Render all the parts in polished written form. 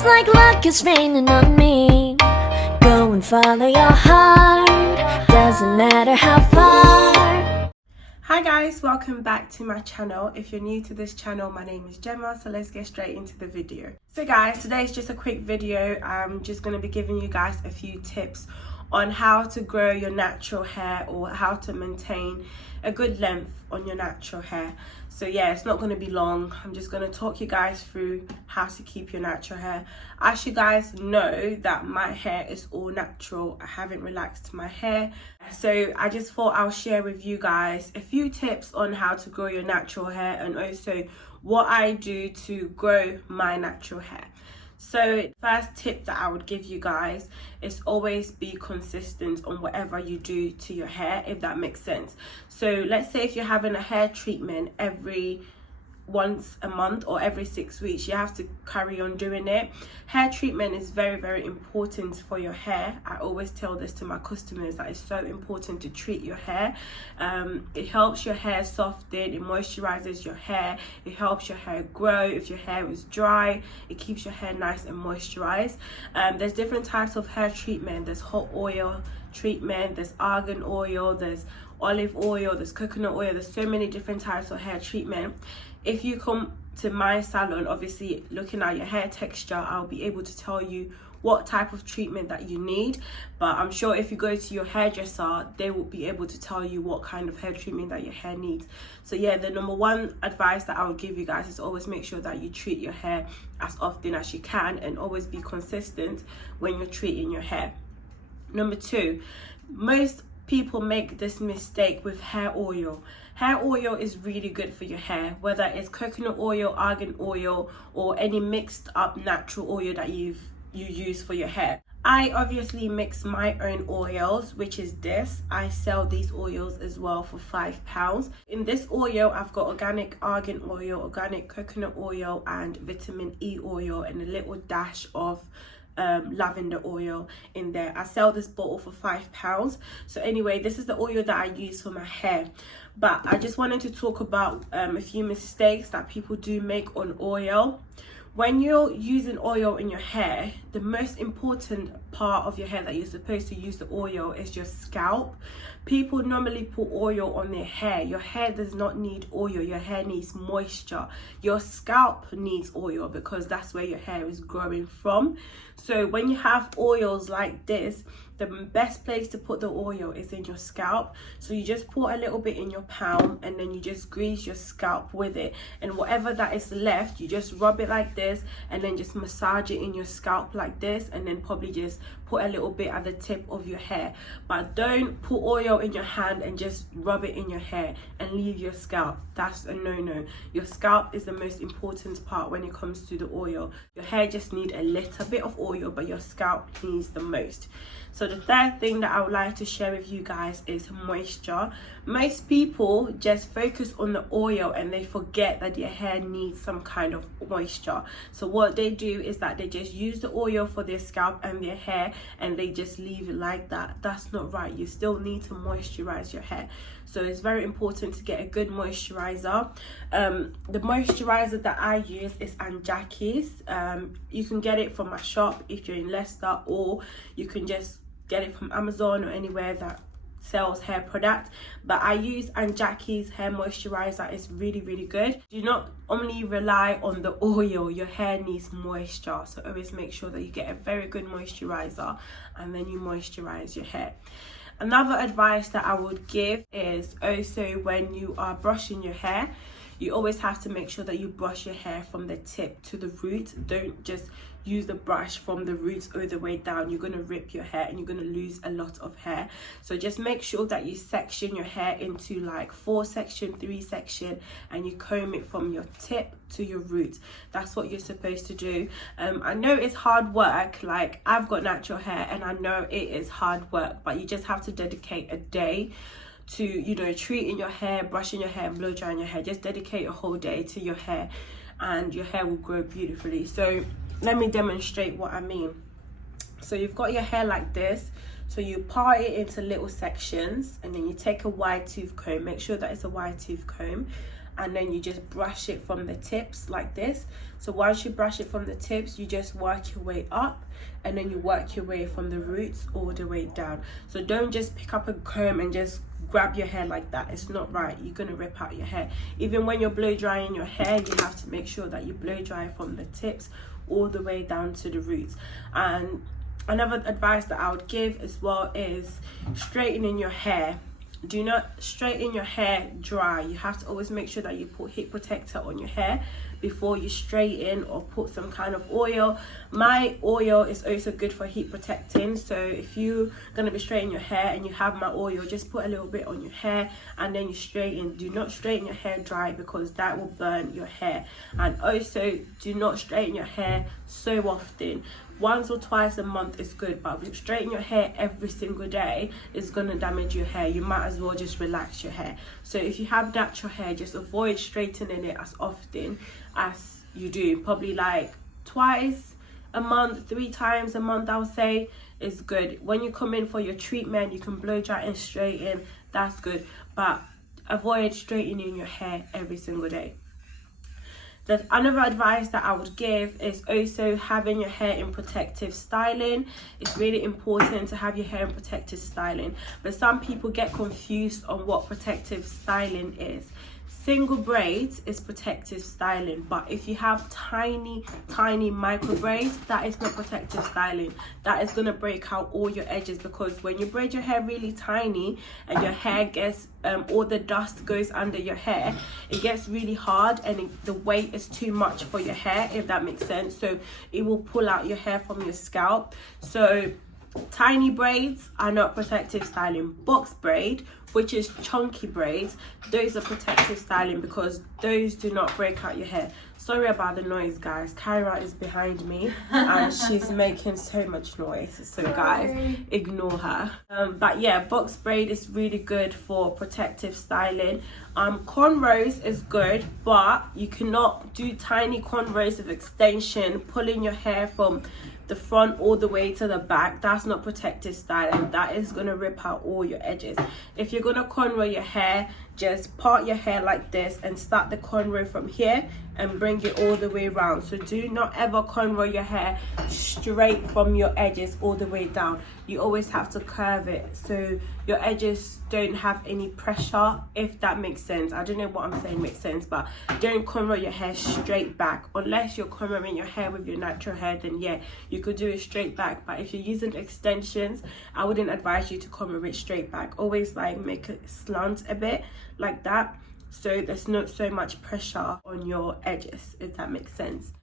Looks like luck is raining on me. Go and follow your heart, doesn't matter how far. Hi guys, welcome back to my channel. If you're new to this channel, my name is Gemma, so let's get straight into the video. So guys, today is just a quick video. I'm just going to be giving you guys a few tips on how to grow your natural hair or how to maintain a good length on your natural hair. So yeah, it's not going to be long. I'm just going to talk you guys through how to keep your natural hair. As you guys know that my hair is all natural, I haven't relaxed my hair, so I just thought I'll share with you guys a few tips on how to grow your natural hair and also what I do to grow my natural hair. So first tip that I would give you guys is always be consistent on whatever you do to your hair, if that makes sense. So let's say if you're having a hair treatment every once a month or every 6 weeks, you have to carry on doing it. Hair treatment is very important for your hair. I always tell this to my customers, that it's so important to treat your hair. It helps your hair soften, it moisturizes your hair, it helps your hair grow. If your hair is dry, it keeps your hair nice and moisturized. There's different types of hair treatment. There's hot oil treatment, there's argan oil, there's olive oil, there's coconut oil. There's so many different types of hair treatment. If you come to my salon, obviously looking at your hair texture, I'll be able to tell you what type of treatment that you need, but I'm sure if you go to your hairdresser, they will be able to tell you what kind of hair treatment that your hair needs. So yeah, the number one advice that I would give you guys is always make sure that you treat your hair as often as you can and always be consistent when you're treating your hair. Number two, most people make this mistake with hair oil. Hair oil is really good for your hair, whether it's coconut oil, argan oil, or any mixed up natural oil that you use for your hair. I obviously mix my own oils, which is this. I sell these oils as well for £5. In this oil, I've got organic argan oil, organic coconut oil, and vitamin E oil, and a little dash of lavender oil in there. I sell this bottle for £5. So anyway, this is the oil that I use for my hair. But I just wanted to talk about a few mistakes that people do make on oil. When you're using oil in your hair, the most important part of your hair that you're supposed to use the oil is your scalp. People normally put oil on their hair. Your hair does not need oil. Your hair needs moisture. Your scalp needs oil because that's where your hair is growing from. So when you have oils like this, the best place to put the oil is in your scalp. So you just put a little bit in your palm and then you just grease your scalp with it, and whatever that is left, you just rub it like this and then just massage it in your scalp like this, and then probably just put a little bit at the tip of your hair. But don't put oil in your hand and just rub it in your hair and leave your scalp. That's a no-no. Your scalp is the most important part when it comes to the oil. Your hair just needs a little bit of oil, but your scalp needs the most. So the third thing that I would like to share with you guys is moisture. Most people just focus on the oil and they forget that their hair needs some kind of moisture. So what they do is that they just use the oil for their scalp and their hair and they just leave it like that. That's not right. You still need to moisturize your hair. So it's very important to get a good moisturizer. The moisturizer that I use is Azrya's. You can get it from my shop if you're in Leicester, or you can just get it from Amazon or anywhere that sells hair products. But I use Azrya's hair moisturizer. It's really good. Do not only rely on the oil. Your hair needs moisture, so always make sure that you get a very good moisturizer and then you moisturize your hair. Another advice that I would give is also when you are brushing your hair, you always have to make sure that you brush your hair from the tip to the root. Don't just use the brush from the roots all the way down. You're going to rip your hair and you're going to lose a lot of hair. So just make sure that you section your hair into like 4 section, 3 section, and you comb it from your tip to your root. That's what you're supposed to do. I know it's hard work. Like, I've got natural hair and I know it is hard work, but you just have to dedicate a day to, you know, treating your hair, brushing your hair, and blow drying your hair. Just dedicate a whole day to your hair and your hair will grow beautifully. So let me demonstrate what I mean. So you've got your hair like this. So you part it into little sections and then you take a wide tooth comb. Make sure that it's a wide tooth comb, and then you just brush it from the tips like this. So once you brush it from the tips, you just work your way up, and then you work your way from the roots all the way down. So don't just pick up a comb and just grab your hair like that. It's not right. You're gonna rip out your hair. Even when you're blow drying your hair, you have to make sure that you blow dry from the tips all the way down to the roots. And another advice that I would give as well is straightening your hair. Do not straighten your hair dry. You have to always make sure that you put heat protector on your hair before you straighten, or put some kind of oil. My oil is also good for heat protecting, so if you're gonna be straightening your hair and you have my oil, just put a little bit on your hair and then you straighten. Do not straighten your hair dry, because that will burn your hair. And also do not straighten your hair so often. Once or twice a month is good, but if you straighten your hair every single day, it's gonna damage your hair. You might as well just relax your hair. So if you have natural hair, just avoid straightening it as often as you do. Probably like twice a month, 3 times a month, I would say, is good. When you come in for your treatment, you can blow dry and straighten. That's good, but avoid straightening your hair every single day. Another advice that I would give is also having your hair in protective styling. It's really important to have your hair in protective styling, but some people get confused on what protective styling is. Single braids is protective styling, but if you have tiny micro braids, that is not protective styling. That is going to break out all your edges, because when you braid your hair really tiny and your hair gets all the dust goes under your hair, it gets really hard, and the weight is too much for your hair, if that makes sense. So it will pull out your hair from your scalp. So tiny braids are not protective styling. Box braid, which is chunky braids, those are protective styling, because those do not break out your hair. Sorry about the noise, guys. Kyra is behind me and she's making so much noise, so guys, ignore her. But yeah, box braid is really good for protective styling. Cornrows is good, but you cannot do tiny cornrows with extension, pulling your hair from the front all the way to the back. That's not protective styling. That is gonna rip out all your edges. If you're gonna cornrow your hair, just part your hair like this and start the cornrow from here and bring it all the way around. So do not ever cornrow your hair straight from your edges all the way down. You always have to curve it so your edges don't have any pressure, if that makes sense. I don't know what I'm saying makes sense, but don't cornrow your hair straight back. Unless you're cornrowing your hair with your natural hair, then yeah, you could do it straight back. But if you're using extensions, I wouldn't advise you to cornrow it straight back. Always like make it slant a bit like that, so there's not so much pressure on your edges, if that makes sense.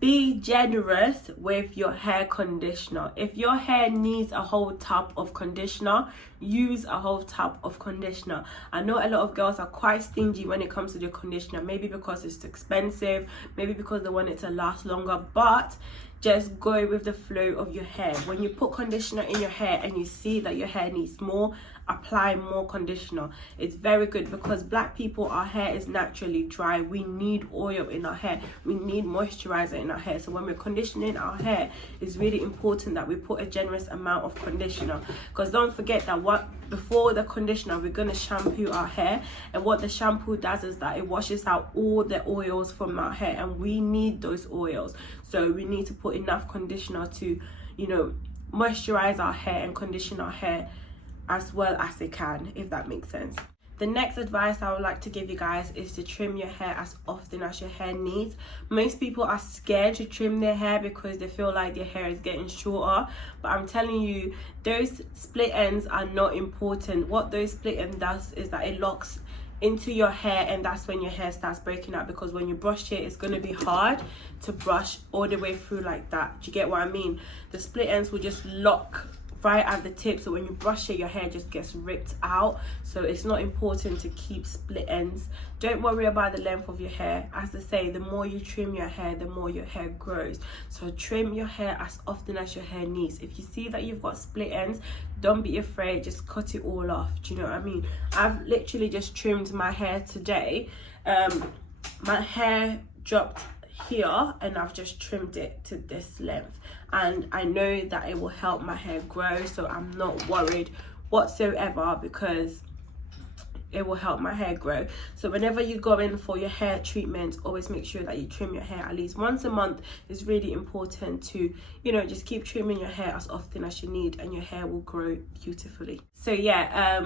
Be generous with your hair conditioner. If your hair needs a whole tub of conditioner, use a whole tub of conditioner. I know a lot of girls are quite stingy when it comes to their conditioner, maybe because it's expensive, maybe because they want it to last longer, but just go with the flow of your hair. When you put conditioner in your hair and you see that your hair needs more, apply more conditioner. It's very good, because black people, our hair is naturally dry. We need oil in our hair, we need moisturizer in our hair. So when we're conditioning our hair, it's really important that we put a generous amount of conditioner, because don't forget that before the conditioner, we're going to shampoo our hair, and what the shampoo does is that it washes out all the oils from our hair, and we need those oils. So we need to put enough conditioner to, you know, moisturize our hair and condition our hair as well as it can, if that makes sense. The next advice I would like to give you guys is to trim your hair as often as your hair needs. Most people are scared to trim their hair because they feel like their hair is getting shorter, but I'm telling you, those split ends are not important. What those split ends does is that it locks into your hair, and that's when your hair starts breaking out, because when you brush it, it's going to be hard to brush all the way through like that. Do you get what I mean? The split ends will just lock right at the tip, so when you brush it, your hair just gets ripped out. So it's not important to keep split ends. Don't worry about the length of your hair. As they say, the more you trim your hair, the more your hair grows. So trim your hair as often as your hair needs. If you see that you've got split ends, don't be afraid, just cut it all off. Do you know what I mean? I've literally just trimmed my hair today. My hair dropped here and I've just trimmed it to this length, and I know that it will help my hair grow, so I'm not worried whatsoever, because it will help my hair grow. So whenever you go in for your hair treatment, always make sure that you trim your hair at least once a month. It's really important to, you know, just keep trimming your hair as often as you need, and your hair will grow beautifully. So yeah,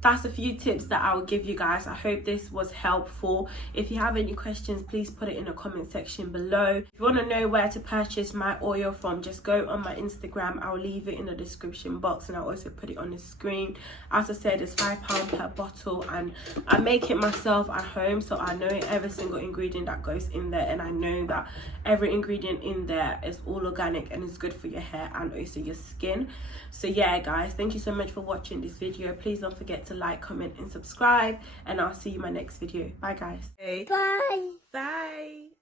that's a few tips that I will give you guys. I hope this was helpful. If you have any questions, please put it in the comment section below. If you want to know where to purchase my oil from, just go on my Instagram. I'll leave it in the description box, and I'll also put it on the screen. As I said, it's £5 per bottle, and I make it myself at home, so I know every single ingredient that goes in there, and I know that every ingredient in there is all organic and is good for your hair and also your skin. So yeah guys, thank you so much for watching this video. Please don't forget to like, comment and subscribe, and I'll see you in my next video. Bye guys. Bye. Bye.